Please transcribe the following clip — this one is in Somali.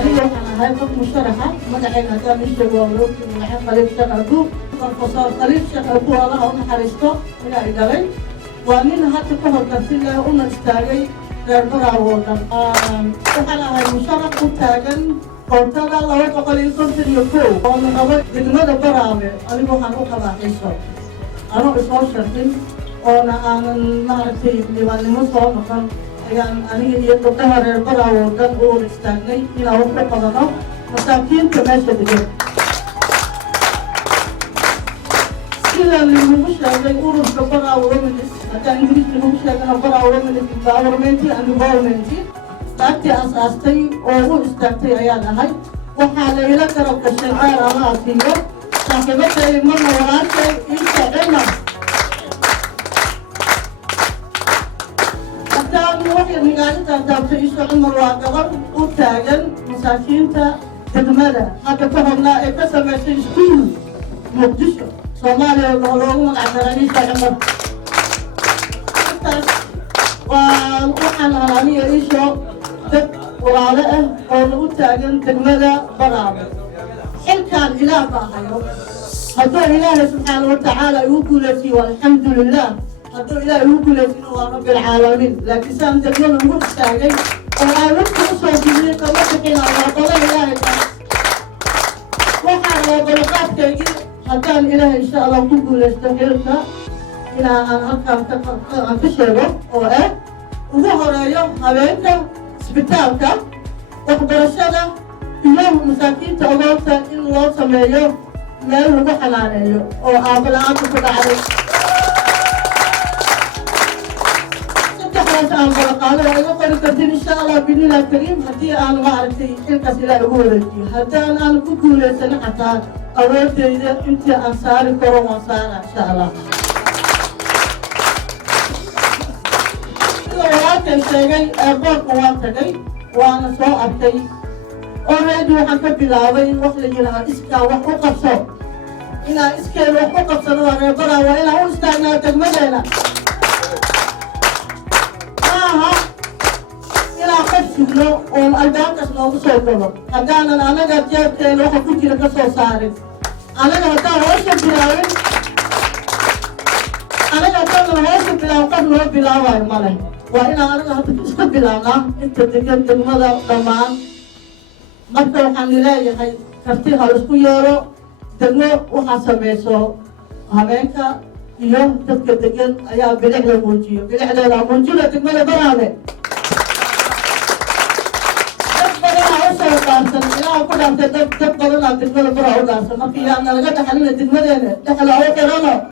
aniga waxaan ahay qof musharaxa magacayga haddaan ii sheego waa loogti magaca khaliif sheekh abuu professor khaliif sheekh abuu allaha u naxariisto ayaa i dhalay waa nin hadda ka hor karti leh una istaagay reer baraawo oo dhan waxaan ahay musharax u taagan koontada 251 oo naqabo degmada baraawe anigu waxaan u qabaa xiiso anoo isoo sharxin oona aanan maaragtay diiwaannimo soo noqon ayaan aniga iyo gabdhaha reer baraawo oo dhan u hor istaagnay inaan wax ku qabano masaakiinta meesha degan sida lagugu sheegay ururka baraawo women's haddaan ingiriis lagugu sheegana baraawo women's empowerment and development taagtii asaastay oo u istaagtay ayaan ahay waxaa la ila garab gashay qaar allaha siiyo saaxiibaday marna walaashay iisha cimar waxay magaalada taabtay iisha cumar waa gabar u taagan masaakiinta degmada hadda ka hornaa ee ka samaysay iskuul muqdisho soomaaliya loogu magac daray iisha cumar intaas waxaan aniga iisho dad walaalo ah oo u taagan degmada baraawe xilkaan ilaah baa hayo hadduu ilaahay subxaana watacaala igu guulaysiyo alxamdu lilah hadduu ilaahay igu guulaysino waa rabbi alcaalamiin laakiin saan degmada ugu istaagay oo aan waqti u soo jibiyey kama bixina waa qolo ilaahay taas waxaan waa balaqaadkaygii haddaan ilaahay insha allah ku guulaysto xilka ilaa aan halkaan ka sheego oo ah ugu horeeyo habeenka isbitaalka waxbarashada iyo masaakiinta ogoolta in loo sameeyo meel lagu xanaaneeyo oo aabala-aanta ku dhacday saddexdaas aan balaqaado waa iga qori kartin insha allah bidnillahi kariim haddii aan maaragtay xilkaas ilaahay ugu wareejiyo haddaan aan ku guulaysano xataa awoodeyda intii aan saari karo waan saara insha allah walaalkay sheegay boorka waan tagay waana soo arkay already waxaan ka bilaabay wax la yidhaahdo iskaa wax u qabso inaan iskeeda wax u qabsano waa reer baraawe waa inaan u istaagnaa degmadeena maaha inaan qof sugno oo albaabkaas noogu soo galo haddaanan anaga jeebkeena waxa ku jira ka soo saarin anaga haddaan hoosha bilaabin anaga haddaanan hoosha bilaabin qof loo bilaabayo male waa inaan anaga hadda iska bilaabnaa inta degan degmada dhammaan marka waxaan leeyahay karti ha isku yeero degmo waxaa samayso habeenka iyo dadka degan ayaa bilicda muujiyo bilicdeeda muujina degmada baraawe dad badanaa usoo dhaarsan ilaa ku dhaartay dad badanaa degmada baraa u dhaarsan marka yaa nalaga dhaxalina degmadeena dhexla u xirano